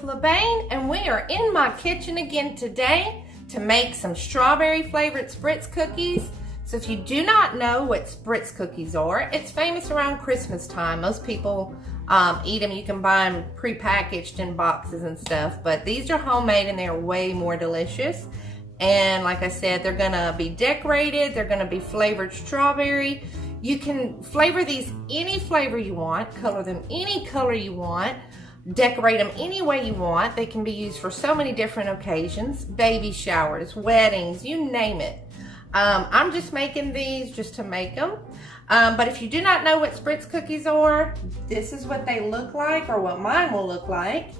with Bain, and we are in my kitchen again today to make some strawberry flavored Spritz cookies. So if you do not know what Spritz cookies are, it's famous around Christmas time. Most people eat them. You can buy them pre-packaged in boxes and stuff, but these are homemade and they're way more delicious. And like I said, they're gonna be decorated, they're gonna be flavored strawberry. You can flavor these any flavor you want, color them any color you want, decorate them any way you want. They can be used for so many different occasions, baby showers, weddings, you name it. I'm just making these just to make them. But if you do not know what Spritz cookies are, this is what they look like, or what mine will look like.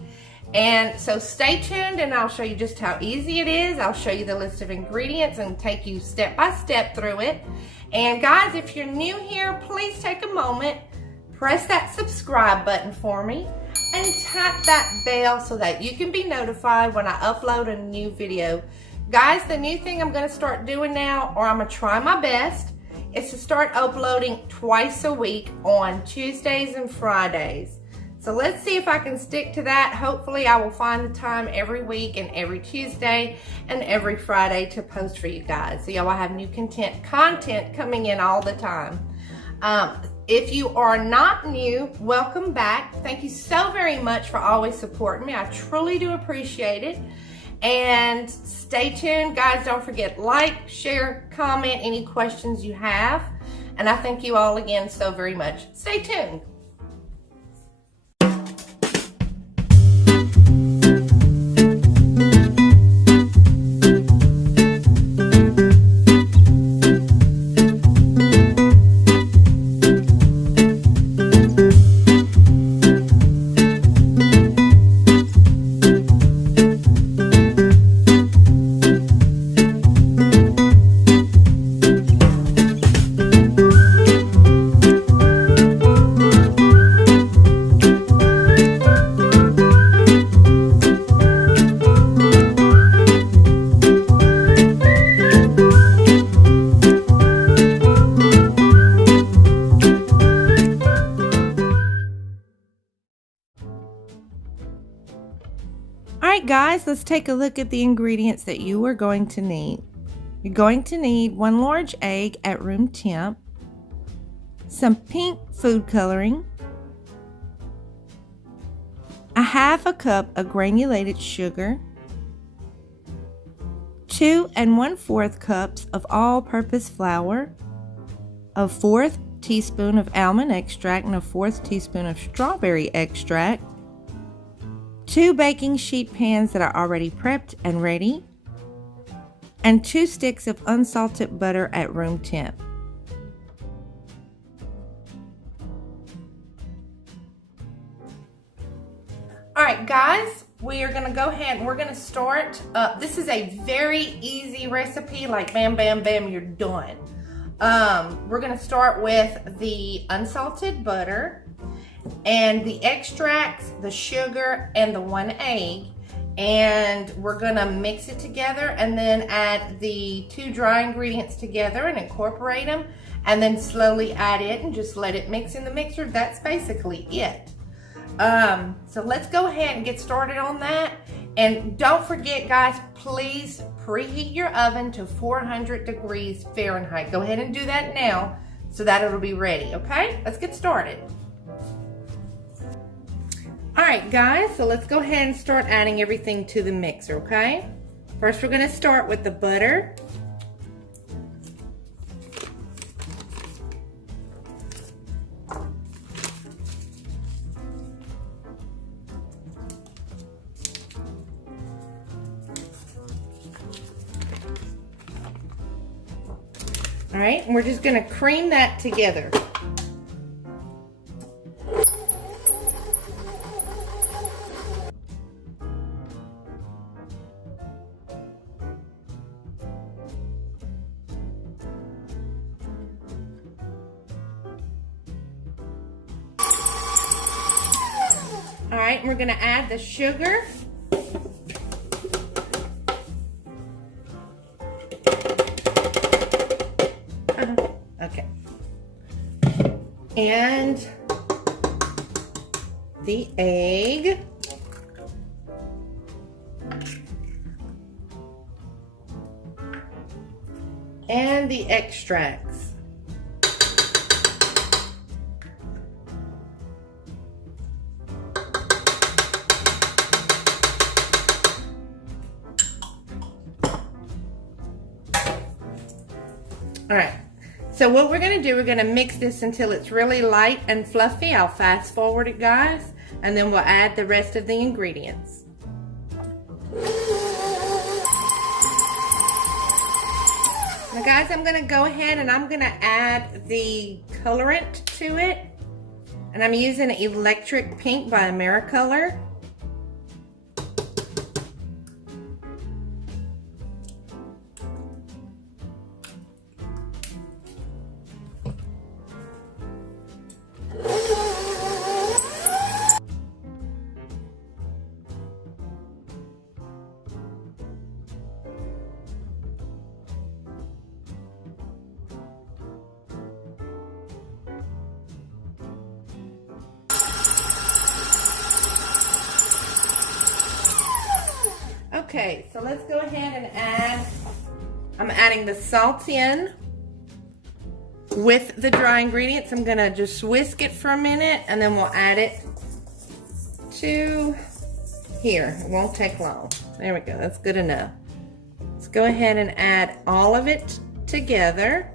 And so stay tuned and I'll show you just how easy it is. I'll show you the list of ingredients and take you step by step through it. And guys, if you're new here, please take a moment, press that subscribe button for me and tap that bell so that you can be notified when I upload a new video. Guys, the new thing I'm gonna start doing now, or I'm gonna try my best, is to start uploading twice a week on Tuesdays and Fridays. So let's see if I can stick to that. Hopefully I will find the time every week and every Tuesday and every Friday to post for you guys. So y'all will have new content coming in all the time. If you are not new, welcome back. Thank you so very much for always supporting me. I truly do appreciate it. And stay tuned, guys. Don't forget, like, share, comment any questions you have. And I thank you all again so very much. Stay tuned. Alright guys, let's take a look at the ingredients that you are going to need. You're going to need 1 large egg at room temp, some pink food coloring, a 1/2 cup of granulated sugar, 2 1/4 cups of all-purpose flour, a 1/4 teaspoon of almond extract and a 1/4 teaspoon of strawberry extract, 2 baking sheet pans that are already prepped and ready, and 2 sticks of unsalted butter at room temp. Alright guys, we are going to go ahead and we're going to start. This is a very easy recipe, like bam, bam, bam, you're done. We're going to start with the unsalted butter and the extracts, the sugar, and the 1 egg, and we're gonna mix it together and then add the 2 dry ingredients together and incorporate them, and then slowly add it and just let it mix in the mixer. That's basically it. So let's go ahead and get started on that. And don't forget guys, please preheat your oven to 400 degrees Fahrenheit. Go ahead and do that now so that it'll be ready, okay? Let's get started. Alright guys, so let's go ahead and start adding everything to the mixer, okay? First we're going to start with the butter. Alright, and we're just going to cream that together. All right, we're gonna add the sugar. Okay. And the egg. and the extracts. All right, so what we're gonna do, we're gonna mix this until it's really light and fluffy. I'll fast forward it, guys, and then we'll add the rest of the ingredients. Now guys, I'm gonna go ahead and I'm gonna add the colorant to it. And I'm using Electric Pink by AmeriColor. Okay, so let's go ahead and add, I'm adding the salt in with the dry ingredients. I'm gonna just whisk it for a minute and then we'll add it to here. It won't take long. There we go, that's good enough. Let's go ahead and add all of it together.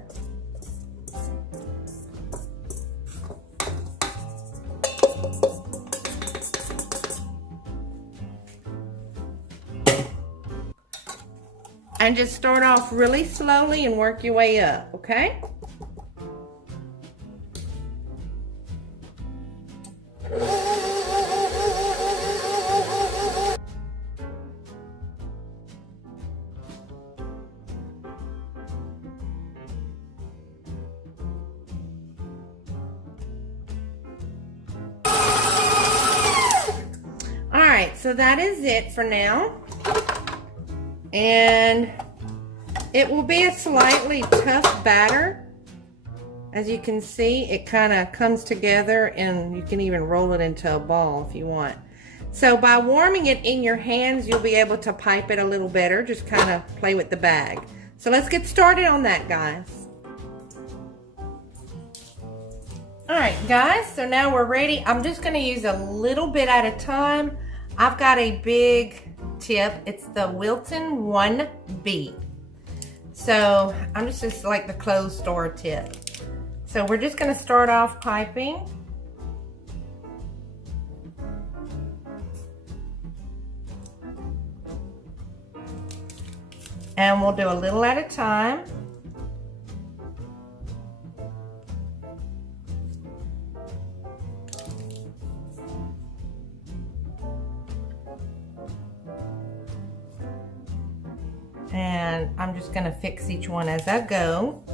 And just start off really slowly and work your way up, okay? All right, so that is it for now. And it will be a slightly tough batter. As you can see, it kind of comes together and you can even roll it into a ball if you want. So by warming it in your hands, you'll be able to pipe it a little better. Just kind of play with the bag. So let's get started on that, guys. All right, guys, so now we're ready. I'm just gonna use a little bit at a time. I've got a big tip. It's the Wilton 1B. So I'm just like the clothes store tip. So we're just gonna start off piping. And we'll do a little at a time. And I'm just gonna fix each one as I go.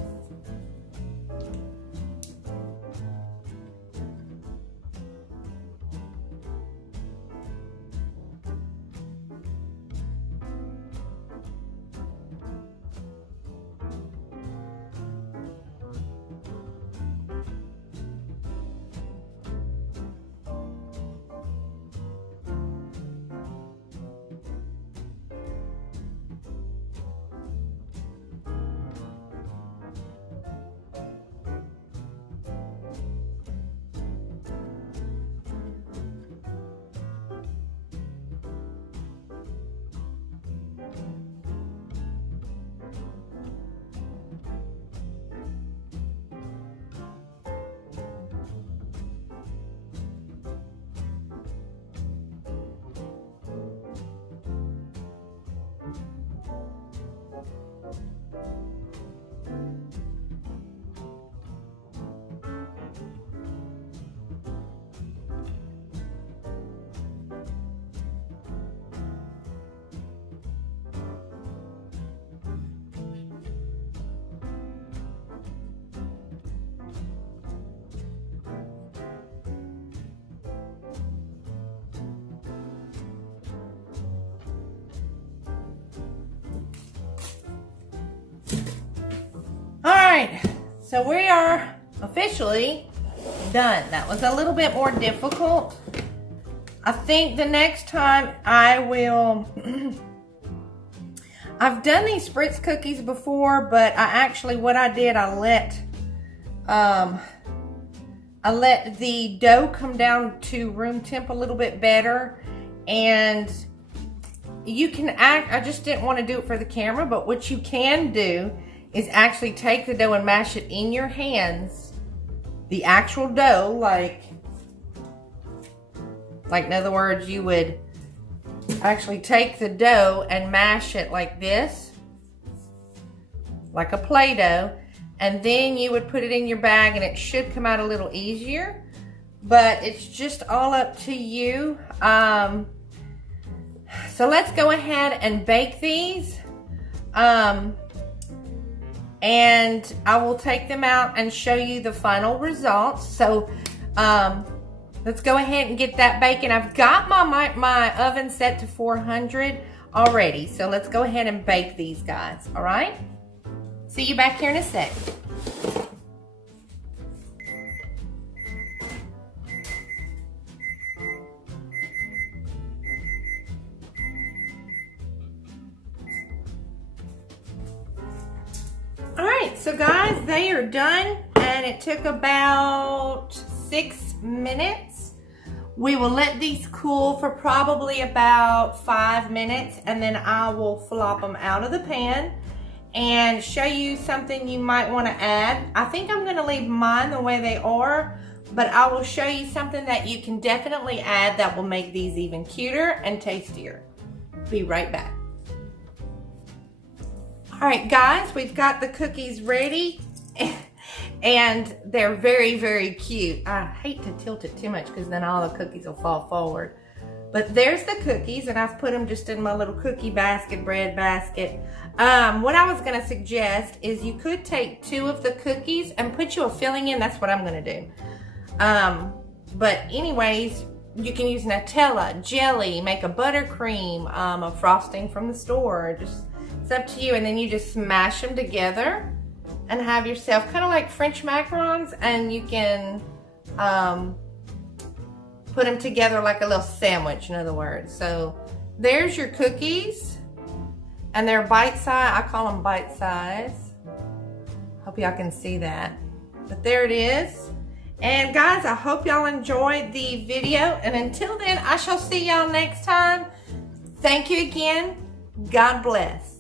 Alright, so we are officially done. That was a little bit more difficult. I think the next time I will I've done these Spritz cookies before, but what I did, I let the dough come down to room temp a little bit better, and you can I just didn't want to do it for the camera, but what you can do is actually take the dough and mash it in your hands, the actual dough, like in other words, you would actually take the dough and mash it like this, like a Play-Doh, and then you would put it in your bag and it should come out a little easier, but it's just all up to you. So let's go ahead and bake these, and I will take them out and show you the final results. So let's go ahead and get that baking. I've got my oven set to 400 already, so let's go ahead and bake these guys, all right? See you back here in a sec. All right, so guys, they are done, and it took about 6 minutes. We will let these cool for probably about 5 minutes, and then I will flop them out of the pan and show you something you might want to add. I think I'm going to leave mine the way they are, but I will show you something that you can definitely add that will make these even cuter and tastier. Be right back. All right, guys, we've got the cookies ready, and they're very, very cute. I hate to tilt it too much because then all the cookies will fall forward. But there's the cookies, and I've put them just in my little cookie basket, bread basket. What I was going to suggest is you could take 2 of the cookies and put you a filling in. That's what I'm going to do. But anyways, you can use Nutella, jelly, make a buttercream, a frosting from the store. It's up to you. And then you just smash them together and have yourself kind of like French macarons, and you can put them together like a little sandwich, in other words. So there's your cookies, and they're bite size. I call them bite size. Hope y'all can see that. But there it is. And guys, I hope y'all enjoyed the video, and until then, I shall see y'all next time. Thank you again. God bless.